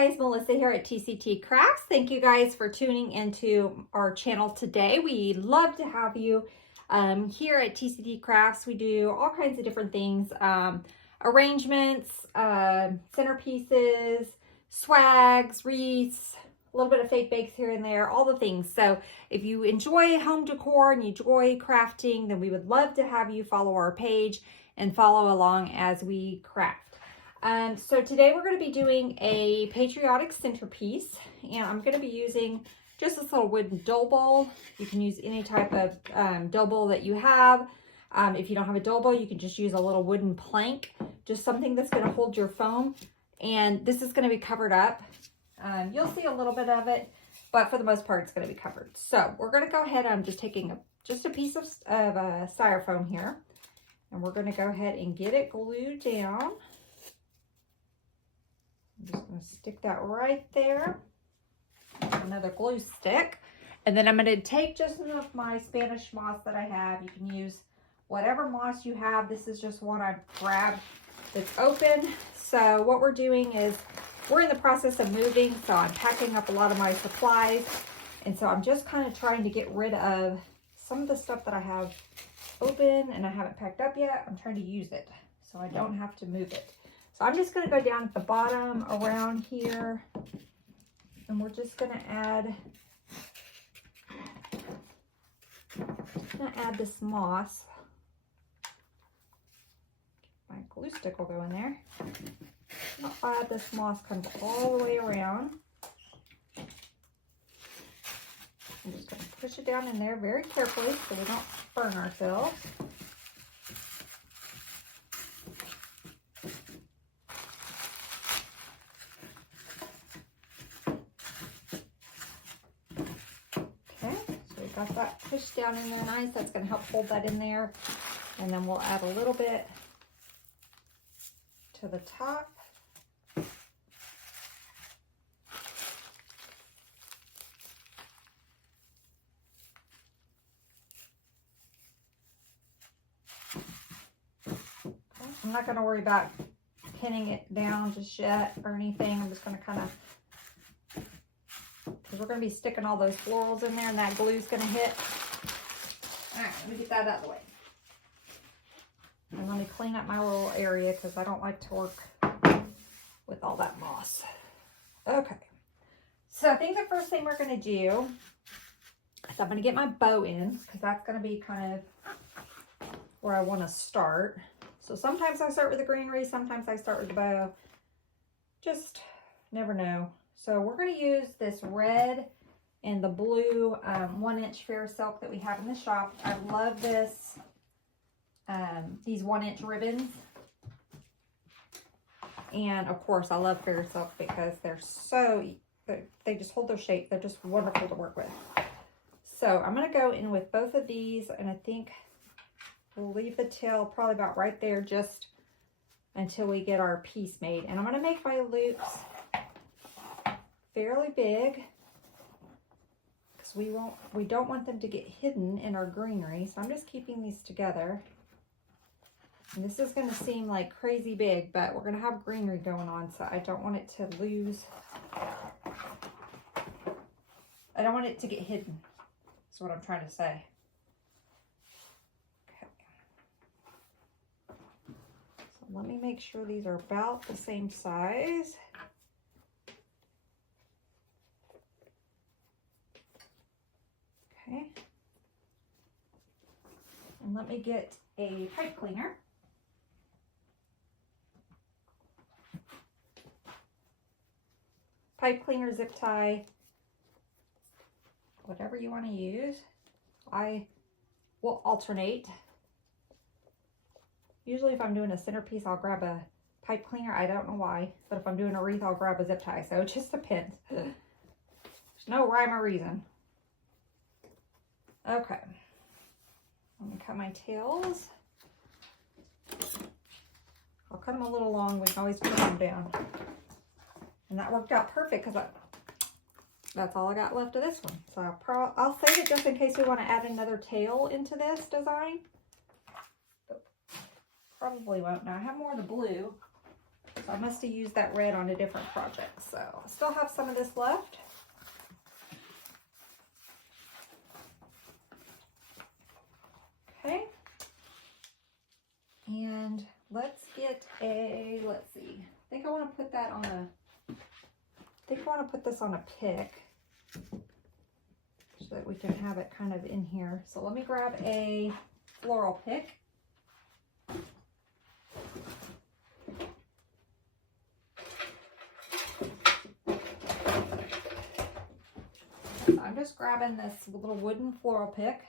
guys, Melissa here at TCT Crafts. Thank you guys for tuning into our channel today. We love to have you here at TCT Crafts. We do all kinds of different things, arrangements, centerpieces, swags, wreaths, a little bit of fake bakes here and there, all the things. So if you enjoy home decor and you enjoy crafting, then we would love to have you follow our page and follow along as we craft. So today we're going to be doing a patriotic centerpiece, and I'm going to be using just this little wooden dough bowl. You can use any type of dough bowl that you have. If you don't have a dough bowl, you can just use a little wooden plank, just something that's going to hold your foam. And this is going to be covered up. You'll see a little bit of it, but for the most part, it's going to be covered. So we're going to go ahead. I'm just taking just a piece of styrofoam here, and we're going to go ahead and get it glued down. I'm just going to stick that right there. Another glue stick. And then I'm going to take just enough my Spanish moss that I have. You can use whatever moss you have. This is just one I grabbed that's open. So what we're doing is we're in the process of moving. So I'm packing up a lot of my supplies. And so I'm just kind of trying to get rid of some of the stuff that I have open and I haven't packed up yet. I'm trying to use it so I don't have to move it. So I'm just going to go down at the bottom around here, and we're just going to add this moss. My glue stick will go in there. I'll add this moss comes all the way around. I'm just going to push it down in there very carefully so we don't burn ourselves. Got that pushed down in there nice. That's going to help hold that in there. And then we'll add a little bit to the top. Okay. I'm not going to worry about pinning it down just yet or anything. I'm just going to kind of, because we're going to be sticking all those florals in there and that glue is going to hit. All right, let me get that out of the way. And let me clean up my little area because I don't like to work with all that moss. Okay, so I think the first thing we're going to do is I'm going to get my bow in because that's going to be kind of where I want to start. So sometimes I start with the greenery, sometimes I start with the bow. Just never know. So we're going to use this red and the blue 1-inch Farrisilk that we have in the shop. I love this, these 1-inch ribbons. And of course I love Farrisilk because they just hold their shape. They're just wonderful to work with. So I'm going to go in with both of these, and I think we'll leave the tail probably about right there just until we get our piece made. And I'm going to make my loops fairly big because we don't want them to get hidden in our greenery. So I'm just keeping these together. And this is going to seem like crazy big, but we're going to have greenery going on, so I don't want it to lose. I don't want it to get hidden. That's what I'm trying to say. Okay. So let me make sure these are about the same size. Okay, and let me get a pipe cleaner. Pipe cleaner, zip tie, whatever you want to use. I will alternate. Usually if I'm doing a centerpiece, I'll grab a pipe cleaner. I don't know why, but if I'm doing a wreath, I'll grab a zip tie. So it just depends. There's no rhyme or reason. Okay, I'm going to cut my tails. I'll cut them a little long. We can always put them down. And that worked out perfect because that's all I got left of this one. So I'll save it just in case we want to add another tail into this design. But probably won't. Now I have more of the blue. So I must have used that red on a different project. So I still have some of this left. Okay. And let's get a, let's see. I think I want to put that on a, I think I want to put this on a pick so that we can have it kind of in here. So let me grab a floral pick. So I'm just grabbing this little wooden floral pick.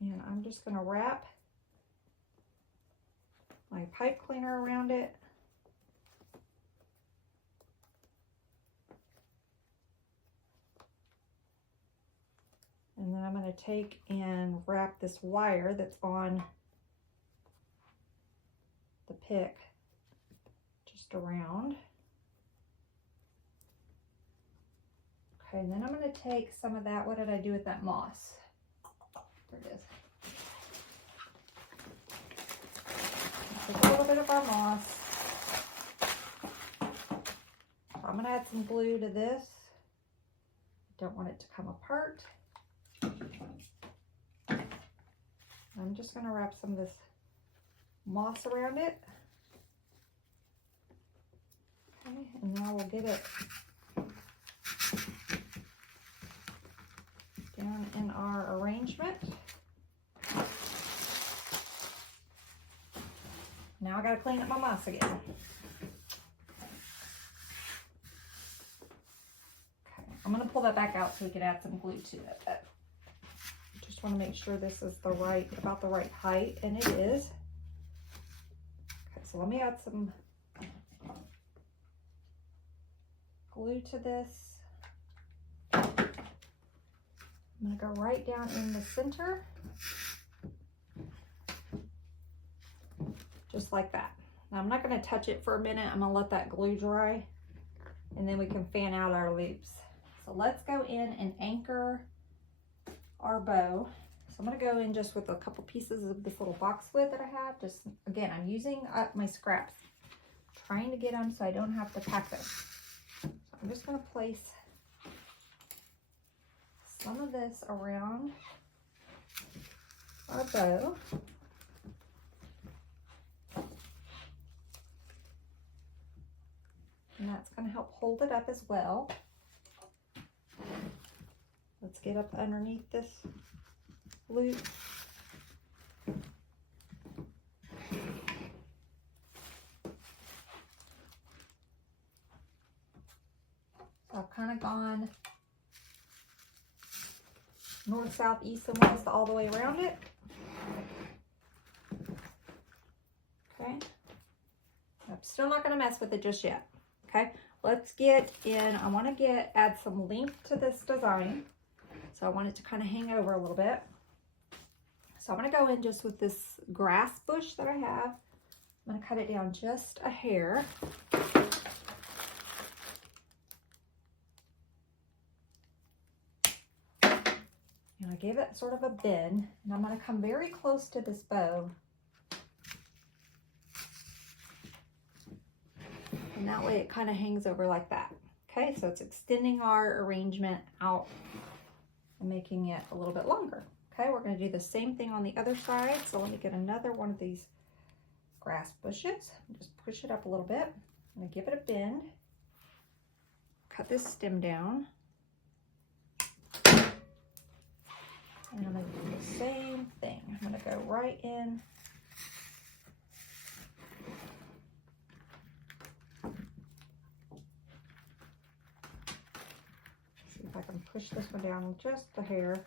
And I'm just going to wrap my pipe cleaner around it. And then I'm going to take and wrap this wire that's on the pick just around. Okay, and then I'm going to take some of that. What did I do with that moss? There it is. Take a little bit of our moss. I'm going to add some glue to this. Don't want it to come apart. I'm just going to wrap some of this moss around it. Okay, and now we'll get it down in our arrangement. Now I got to clean up my moss again. Okay, I'm going to pull that back out so we can add some glue to it. But just want to make sure this is the right, about the right height, and it is. Okay, so let me add some glue to this. I'm going to go right down in the center. Just like that. Now I'm not going to touch it for a minute. I'm going to let that glue dry and then we can fan out our loops. So let's go in and anchor our bow. So I'm going to go in just with a couple pieces of this little boxwood that I have. Just again, I'm using up my scraps, trying to get them so I don't have to pack them. So I'm just going to place some of this around our bow. And that's going to help hold it up as well. Let's get up underneath this loop. So I've kind of gone north, south, east, and west all the way around it. Okay. I'm still not going to mess with it just yet. Okay, let's get in, I want to add some length to this design. So I want it to kind of hang over a little bit. So I'm going to go in just with this grass bush that I have. I'm going to cut it down just a hair. And I gave it sort of a bend. And I'm going to come very close to this bow. And that way it kind of hangs over like that. Okay, so it's extending our arrangement out and making it a little bit longer. Okay, we're going to do the same thing on the other side. So let me get another one of these grass bushes. Just push it up a little bit. I'm going to give it a bend. Cut this stem down. And I'm going to do the same thing. I'm going to go right in. If I can push this one down just a hair.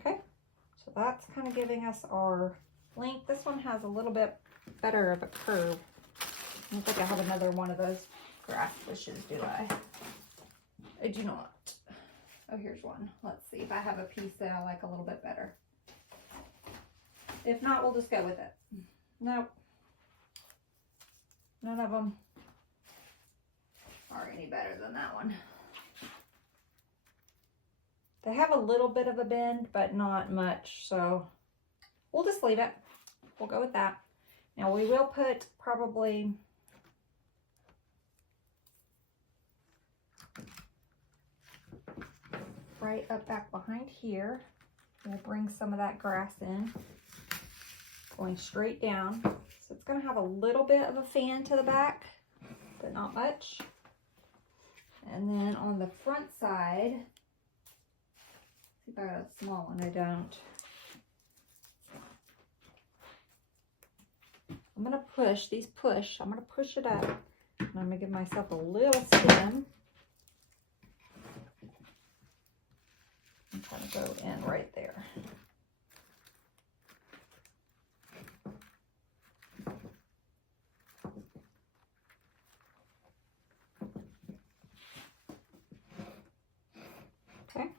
Okay, so that's kind of giving us our length. This one has a little bit better of a curve. I don't think I have another one of those grass bushes, do I? I do not. Oh, here's one. Let's see if I have a piece that I like a little bit better. If not, we'll just go with it. Nope. None of them are any better than that one. They have a little bit of a bend, but not much, so we'll just leave it. We'll go with that. Now we will put probably right up back behind here. We'll bring some of that grass in, going straight down. So it's going to have a little bit of a fan to the back, but not much. And then on the front side, see if I got a small one. I don't. I'm going to push, these push. I'm going to push it up. And I'm going to give myself a little stem. And kind of go in right there. Okay.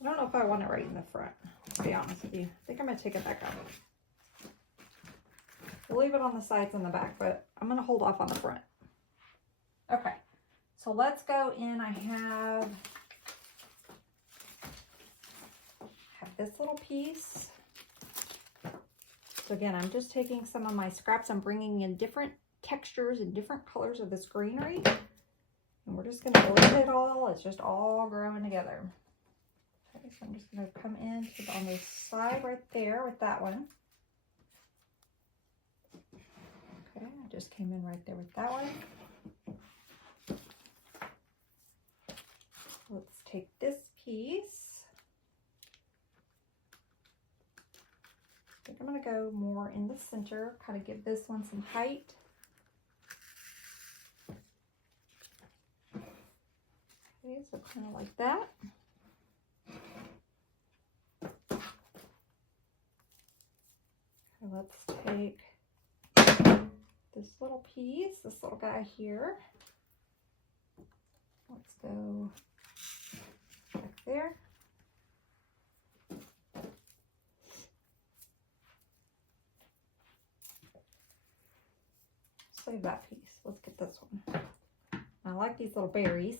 I don't know if I want it right in the front, to be honest with you. I think I'm going to take it back out. We'll leave it on the sides and the back, but I'm going to hold off on the front. Okay, so let's go in. I have this little piece. So again, I'm just taking some of my scraps. I'm bringing in different textures and different colors of this greenery. And we're just going to blend it all. It's just all growing together. Okay, so I'm just going to come in on the side right there with that one. Okay, I just came in right there with that one. Let's take this piece. I think I'm going to go more in the center, kind of give this one some height. Okay, so kind of like that. Okay, let's take this little piece, this little guy here. Let's go back there. Save that piece. Let's get this one. I like these little berries.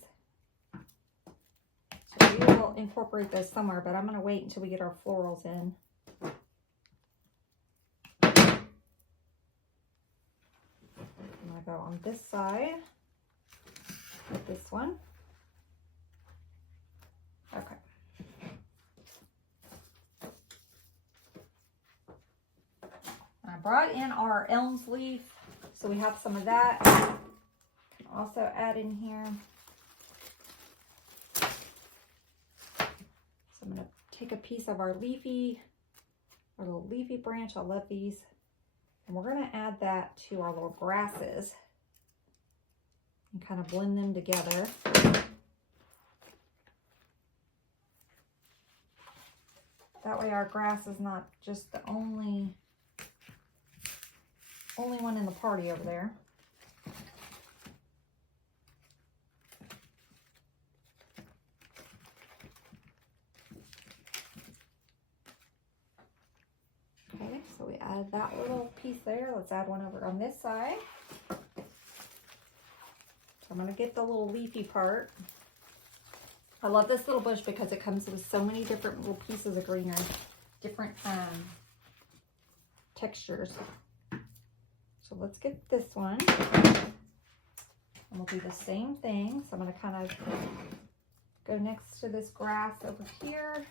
So we will incorporate those somewhere, but I'm going to wait until we get our florals in. Go on this side with this one. Okay. I brought in our elm's leaf, so we have some of that. Also add in here. So I'm going to take a piece of our little leafy branch. I love these. And we're going to add that to our little grasses and kind of blend them together. That way our grass is not just the only one in the party over there. Okay, so we add that little piece there. Let's add one over on this side. So I'm going to get the little leafy part. I love this little bush because it comes with so many different little pieces of greenery, different textures. So let's get this one. And we'll do the same thing. So I'm going to kind of go next to this grass over here.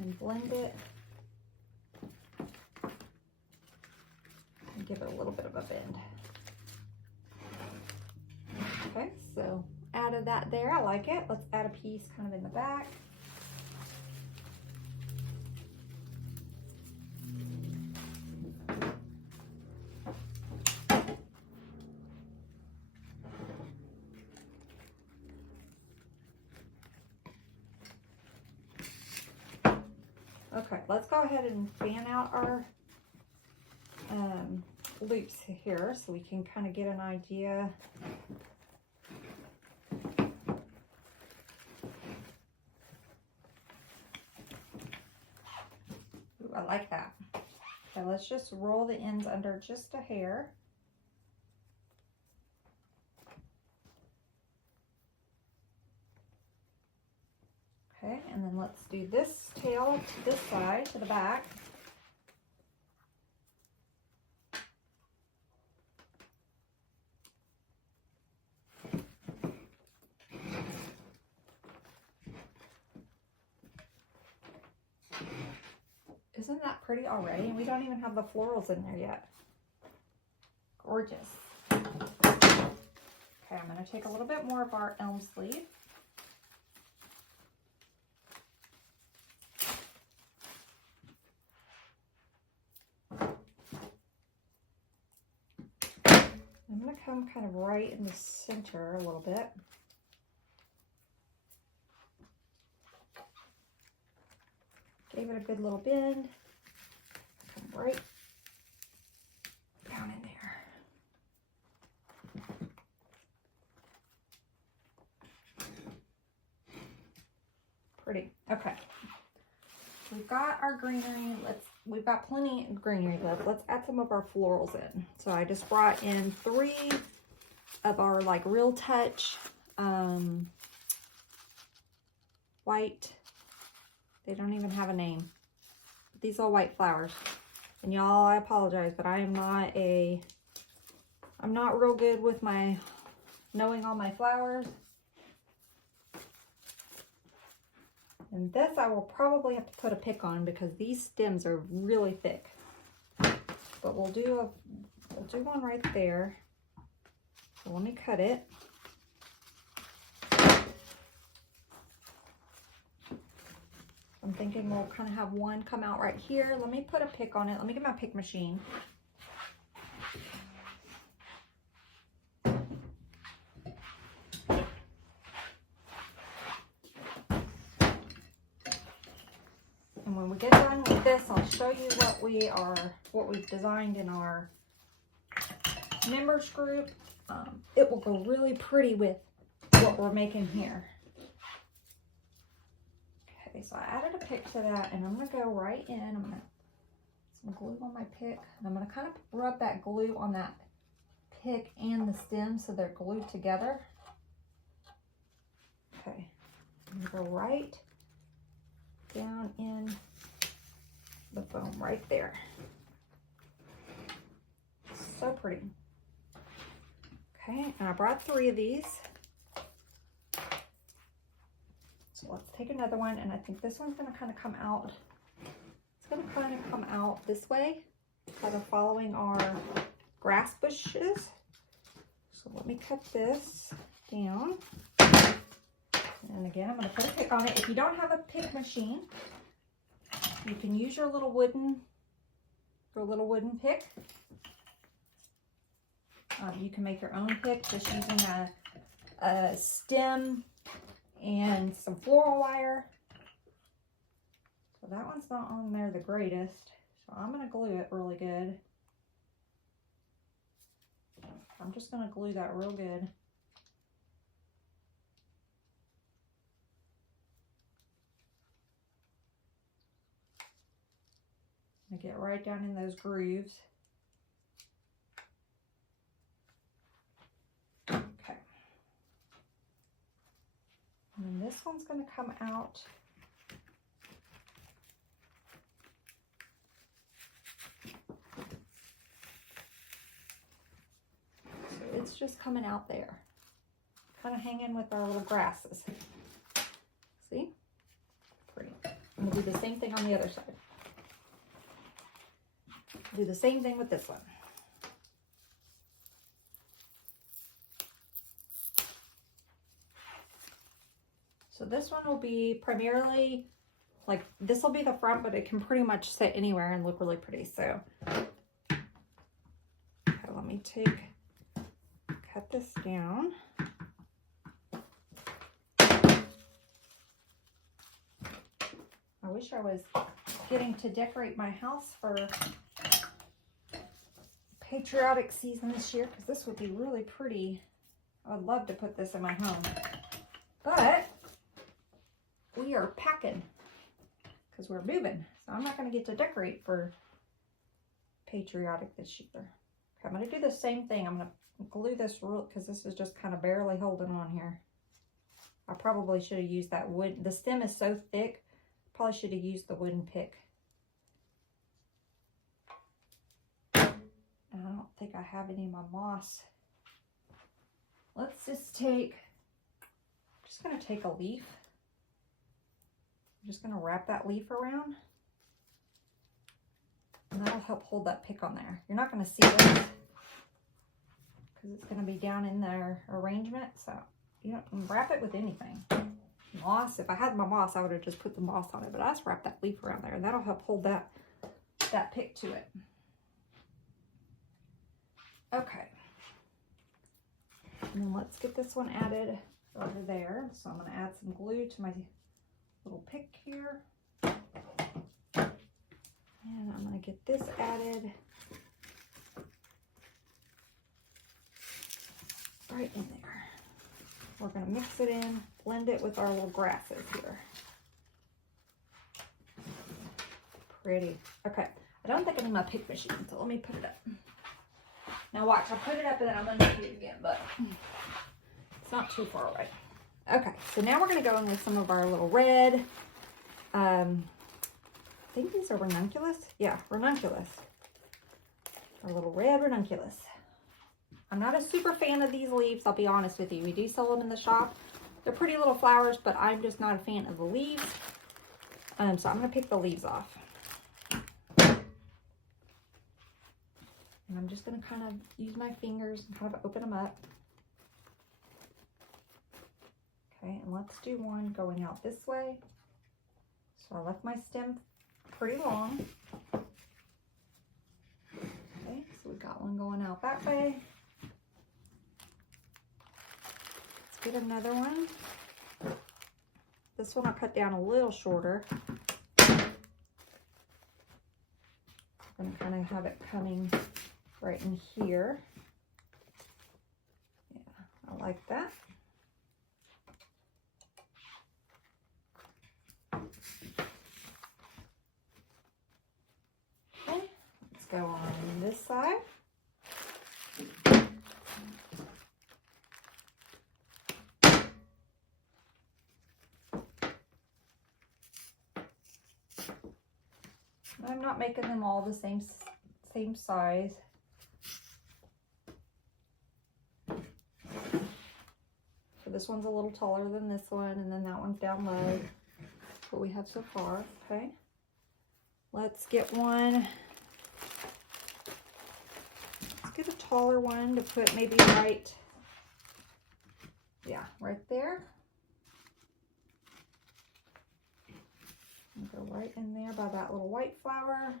And blend it. And give it a little bit of a bend. Okay, so added that there. I like it. Let's add a piece kind of in the back. Okay, let's go ahead and fan out our loops here so we can kind of get an idea. Ooh, I like that. Okay, let's just roll the ends under just a hair. Okay, and then let's do this tail to this side, to the back. Isn't that pretty already? And we don't even have the florals in there yet. Gorgeous. Okay, I'm going to take a little bit more of our elm sleeve. I'm going to come kind of right in the center a little bit. Gave it a good little bend. Come right down in there. Pretty. Okay. We've got our greenery. We've got plenty of greenery left. Let's add some of our florals in. So I just brought in 3 of our like Real Touch white. They don't even have a name. These are white flowers. And y'all, I apologize, but I'm not real good with knowing all my flowers. And this I will probably have to put a pick on because these stems are really thick. But we'll do one right there. So let me cut it. I'm thinking we'll kind of have one come out right here. Let me put a pick on it. Let me get my pick machine. And when we get done with this, I'll show you what we've designed in our members group. It will go really pretty with what we're making here. Okay, so I added a pick to that, and I'm going to go right in. I'm going to put some glue on my pick, and I'm going to kind of rub that glue on that pick and the stem so they're glued together. Okay, I'm going to go right down in the foam right there. So pretty. Okay, and I brought 3 of these. So let's take another one, and I think this one's going to kind of come out. It's going to kind of come out this way, kind of following our grass bushes. So let me cut this down. And again, I'm going to put a pick on it. If you don't have a pick machine, you can use your little wooden pick. You can make your own pick just using a stem and some floral wire. So that one's not on there the greatest. So I'm going to glue it really good. I'm just going to glue that real good. And get right down in those grooves. Okay. And then this one's going to come out. So it's just coming out there. Kind of hanging with our little grasses. See? Pretty. I'm going to do the same thing on the other side. Do the same thing with this one. So this one will be primarily, like, this will be the front, but it can pretty much sit anywhere and look really pretty. So, okay, let me cut this down. I wish I was getting to decorate my house for patriotic season this year, because this would be really pretty. I would love to put this in my home, but we are packing because we're moving, so I'm not going to get to decorate for Patriotic this year. Okay, I'm going to do the same thing. I'm going to glue this real, because this is just kind of barely holding on here. I probably should have used that wood. The stem is so thick, probably should have used the wooden pick. And I don't think I have any of my moss. Let's just take, I'm just going to take a leaf. I'm just going to wrap that leaf around. And that'll help hold that pick on there. You're not going to see this because it's going to be down in their arrangement. So you don't wrap it with anything. Moss, if I had my moss, I would have just put the moss on it. But I just wrap that leaf around there, and that'll help hold that pick to it. Okay. And then let's get this one added over there. So I'm going to add some glue to my little pick here. And I'm going to get this added right in there. We're going to mix it in, blend it with our little grasses here. Pretty. Okay. I don't think I need my pick machine, so let me put it up. Now watch, I put it up and then I'm going to do it again, but it's not too far away. Okay, so now we're going to go in with some of our little red. I think these are ranunculus. Yeah, ranunculus. Our little red ranunculus. I'm not a super fan of these leaves, I'll be honest with you. We do sell them in the shop. They're pretty little flowers, but I'm just not a fan of the leaves. So I'm going to pick the leaves off. And I'm just going to kind of use my fingers and kind of open them up. Okay, and let's do one going out this way. So I left my stem pretty long. Okay, so we got one going out that way. Let's get another one. This one I cut down a little shorter. I'm going to kind of have it coming right in here. Yeah, I like that. Okay, let's go on this side. I'm not making them all the same size. So this one's a little taller than this one, and then that one's down low. That's what we have so far. Okay. Let's get one. Let's get a taller one to put maybe right, yeah, right there. Go right in there by that little white flower.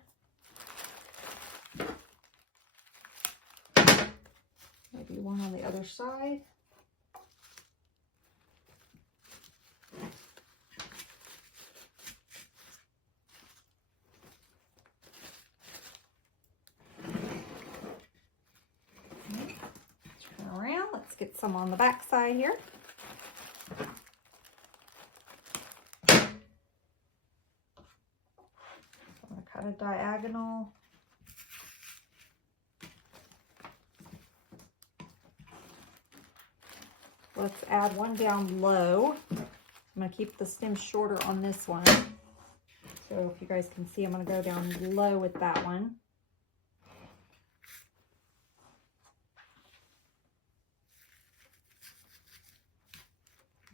Maybe one on the other side. Turn around. Let's get some on the back side here. Cut a diagonal. Let's add one down low. I'm going to keep the stem shorter on this one. So if you guys can see, I'm going to go down low with that one.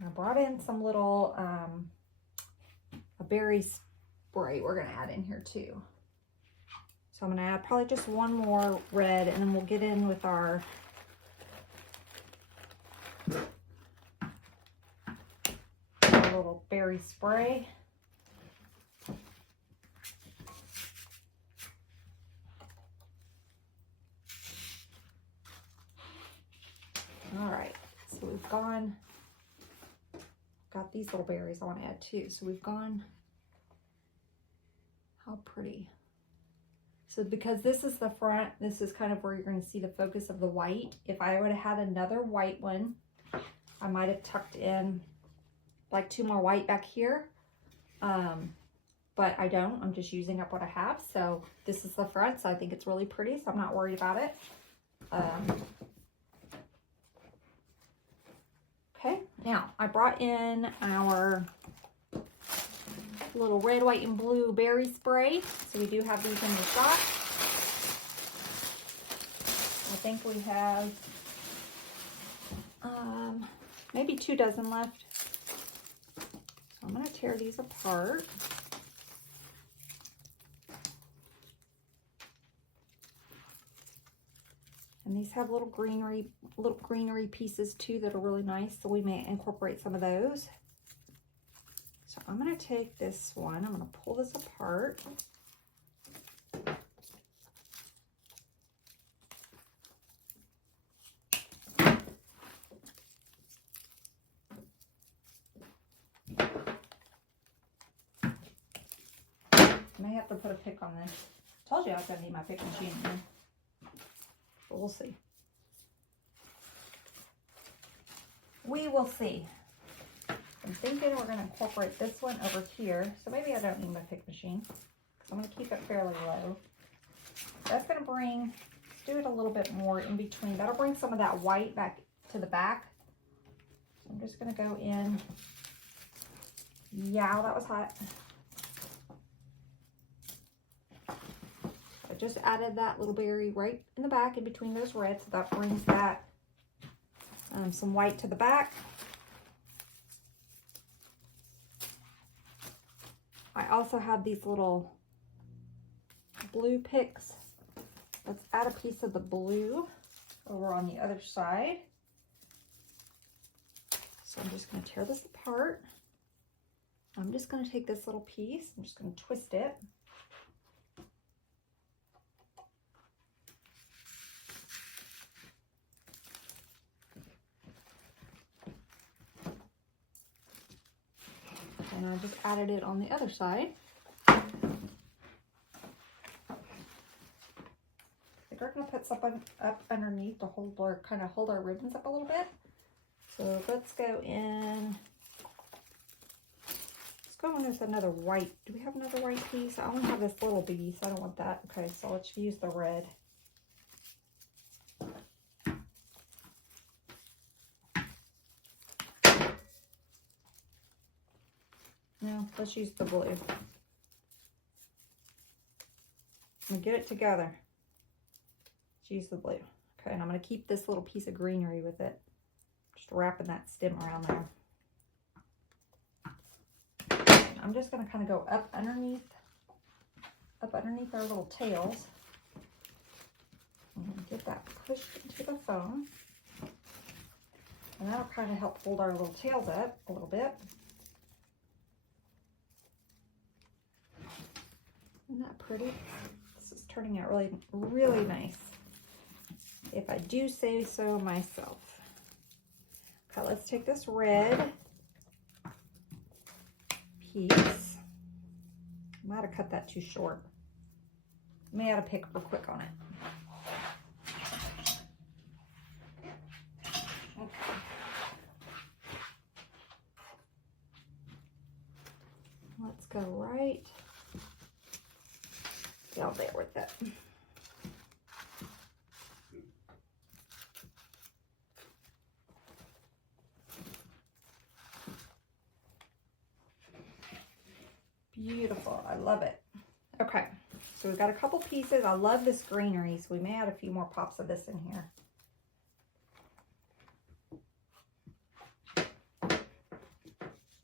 I brought in some little a berry spray we're going to add in here too. So I'm going to add probably just one more red, and then we'll get in with our little berry spray. All right, so we've got these little berries I want to add too. So we've gone, how pretty. So because this is the front, this is kind of where you're going to see the focus of the white. If I would have had another white one, I might have tucked in like two more white back here. but I don't. I'm just using up what I have. So this is the front, so I think it's really pretty, so I'm not worried about it. Okay, now I brought in our little red, white, and blue berry spray. So we do have these in the shop. I think we have maybe 2 dozen left. So I'm going to tear these apart. And these have little greenery pieces too that are really nice. So we may incorporate some of those. So I'm going to take this one. I'm going to pull this apart. I may have to put a pick on this. Told you I was going to need my pick machine in here. But we'll see. We will see. I'm thinking we're going to incorporate this one over here. So maybe I don't need my pick machine. I'm going to keep it fairly low. That's going to bring, do it a little bit more in between. That'll bring some of that white back to the back. So I'm just going to go in. Yeah, that was hot. I just added that little berry right in the back in between those reds. So that brings that some white to the back. I also have these little blue picks. Let's add a piece of the blue over on the other side. So I'm just going to tear this apart. I'm just going to take this little piece. I'm just going to twist it. And I just added it on the other side. I think we're going to put something up underneath to hold our, kind of hold our ribbons up a little bit. So let's go in. Let's go in with another white. Do we have another white piece? I only have this little piece. I don't want that. Okay, so let's use the red. No, let's use the blue. And get it together. Let's use the blue. Okay, and I'm going to keep this little piece of greenery with it. Just wrapping that stem around there. I'm just going to kind of go up underneath our little tails. And get that pushed into the foam. And that'll kind of help hold our little tails up a little bit. Isn't that pretty? This is turning out really, really nice, if I do say so myself. Okay, let's take this red piece. I might have cut that too short. May have to pick real quick on it. Okay. Let's go right down there with it. Beautiful. I love it. Okay, so we've got a couple pieces. I love this greenery, so we may add a few more pops of this in here.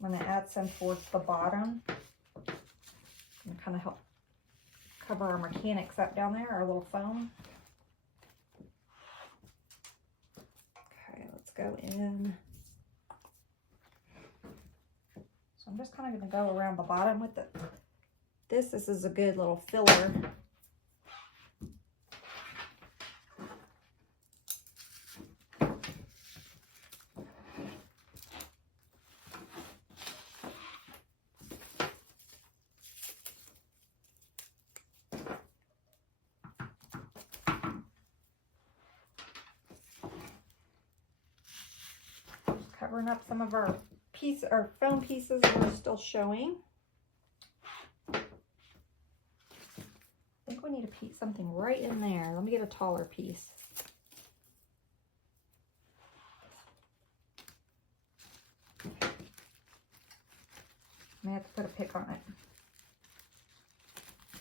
I'm going to add some towards the bottom and kind of help cover our mechanics up down there, our little foam. Okay, let's go in. So I'm just kind of going to go around the bottom with it. This is a good little filler. Covering up some of our foam pieces that are still showing. we need a piece, something right in there. Let me get a taller piece. I may have to put a pick on it.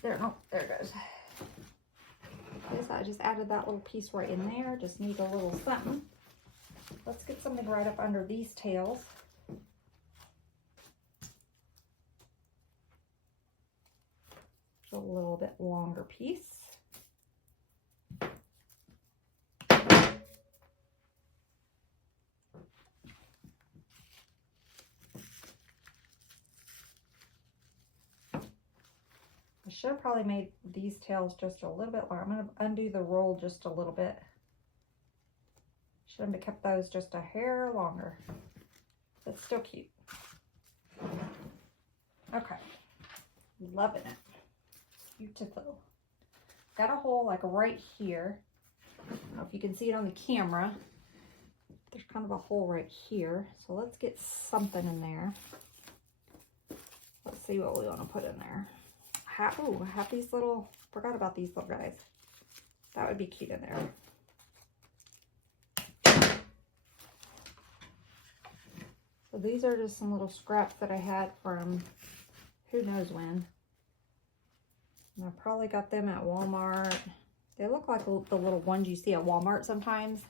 There, no, there it goes. Okay, so I just added that little piece right in there. Just need a little something. Let's get something right up under these tails. A little bit longer piece. I should have probably made these tails just a little bit longer. I'm going to undo the roll just a little bit. Should have kept those just a hair longer. But still cute. Okay. Loving it. Beautiful. Got a hole like right here. I don't know if you can see it on the camera. There's kind of a hole right here. So let's get something in there. Let's see what we want to put in there. Oh, I have these little, forgot about these little guys. That would be cute in there. So these are just some little scraps that I had from who knows when. And I probably got them at Walmart. They look like the little ones you see at Walmart sometimes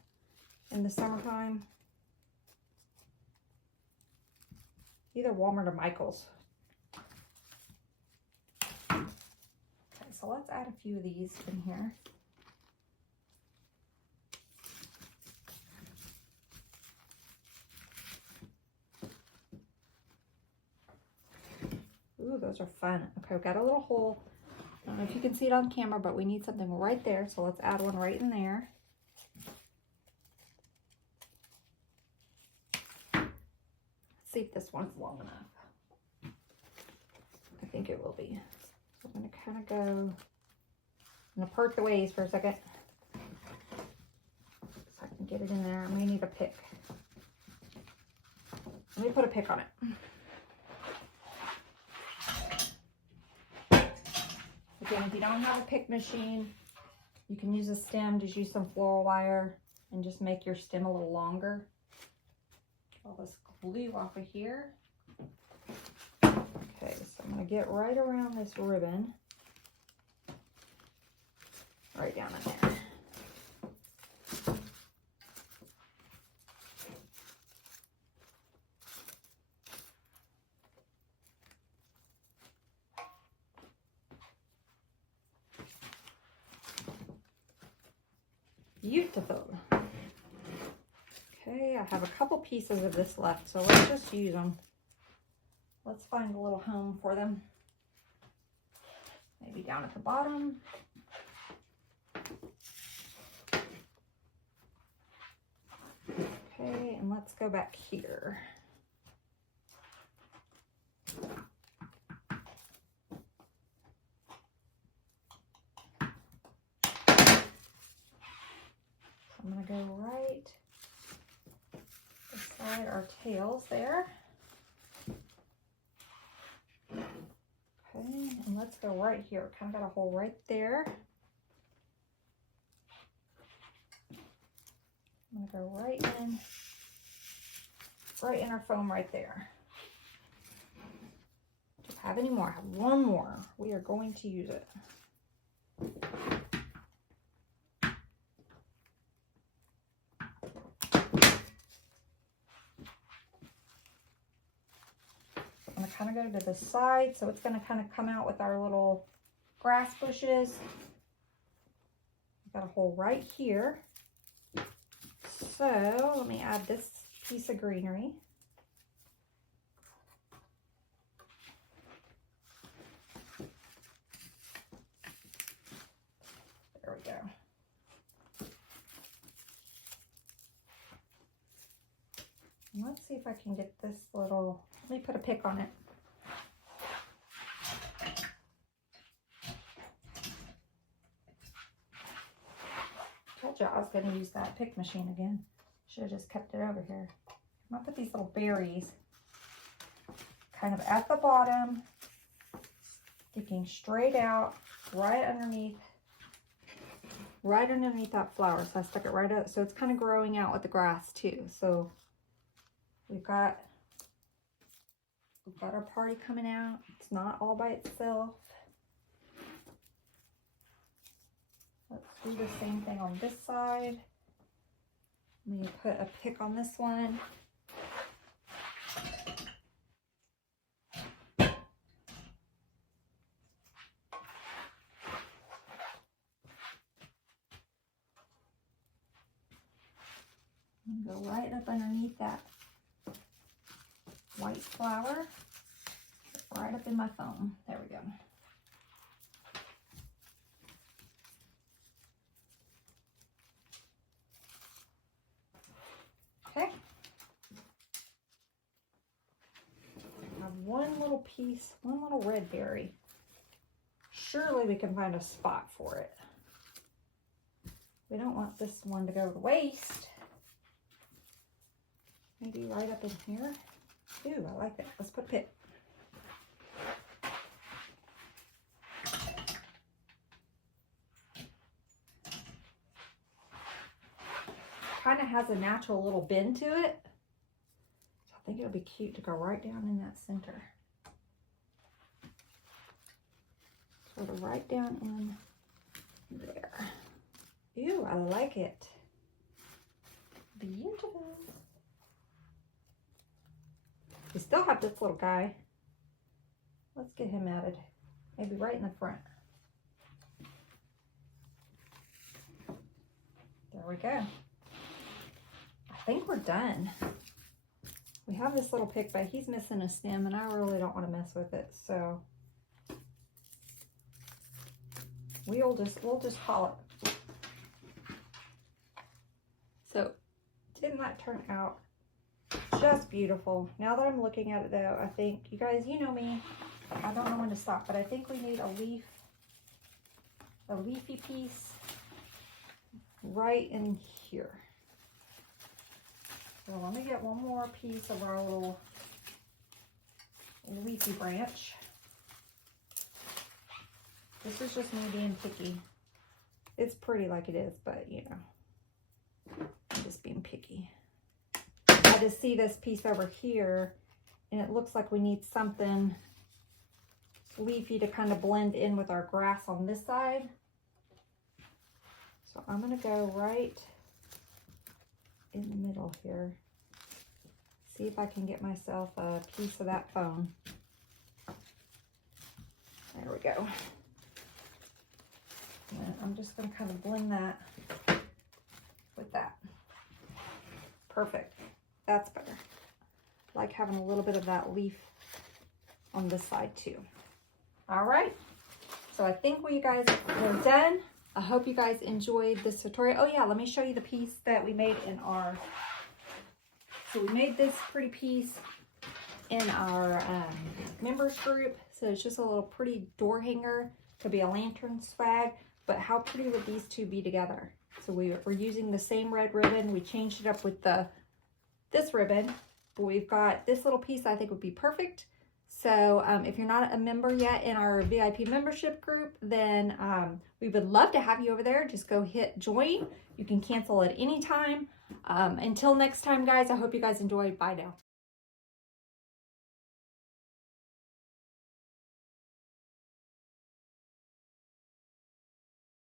in the summertime. Either Walmart or Michael's. Okay, so let's add a few of these in here. Ooh, those are fun. Okay, we've got a little hole. I don't know if you can see it on camera, but we need something right there. So let's add one right in there. Let's see if this one's long enough. I think it will be. So I'm going to kind of go, I'm going to part the ways for a second. So I can get it in there. I may need a pick. Let me put a pick on it. Again, if you don't have a pick machine, you can use a stem, just use some floral wire and just make your stem a little longer. All this glue off of here. Okay, so I'm going to get right around this ribbon. Right down in there. Beautiful. Okay, I have a couple pieces of this left, so let's just use them. Let's find a little home for them. Maybe down at the bottom. Okay, and let's go back here. I'm going to go right beside our tails there. Okay, and let's go right here. Kind of got a hole right there. I'm going to go right in our foam right there. Do I have any more? I have one more. We are going to use it. I'm going to kind of go to the side, so it's going to kind of come out with our little grass bushes. I've got a hole right here. So let me add this piece of greenery. There we go. And let's see if I can get this little, let me put a pick on it. Told you I was going to use that pick machine again. Should have just kept it over here. I'm going to put these little berries kind of at the bottom, sticking straight out right underneath right underneath that flower. So I stuck it right up. So it's kind of growing out with the grass too. So we've got our party coming out. It's not all by itself. Let's do the same thing on this side. Let me put a pick on this one. Go right up underneath that white flower, right up in my foam. There we go. Okay. I have one little piece, one little red berry. Surely we can find a spot for it. We don't want this one to go to waste. Maybe right up in here. Ooh, I like that. Let's put a pick. Kind of has a natural little bend to it. So I think it would be cute to go right down in that center. Sort of right down in there. Ooh, I like it. Beautiful. We still have this little guy. Let's get him added. Maybe right in the front. There we go. I think we're done. We have this little pick, but he's missing a stem and I really don't want to mess with it. So we'll just call it. So didn't that turn out just beautiful? Now that I'm looking at it though, I think, you guys, you know me, I don't know when to stop, but I think we need a leafy piece right in here. So let me get one more piece of our little leafy branch. This is just me being picky. It's pretty like it is, but you know, I'm just being picky. I just see this piece over here and it looks like we need something leafy to kind of blend in with our grass on this side. So I'm going to go right in the middle here. See if I can get myself a piece of that foam. There we go. And I'm just going to kind of blend that with that. Perfect. That's better. Like having a little bit of that leaf on this side too. All right. So I think we guys are done. I hope you guys enjoyed this tutorial. Oh yeah, let me show you the piece that we made in our, so we made this pretty piece in our members group. So it's just a little pretty door hanger. Could be a lantern swag, but how pretty would these two be together? So we're using the same red ribbon. We changed it up with this ribbon, but we've got this little piece I think would be perfect. So if you're not a member yet in our VIP membership group, then we would love to have you over there. Just go hit join. You can cancel at any time. Until next time, guys, I hope you guys enjoyed. Bye now.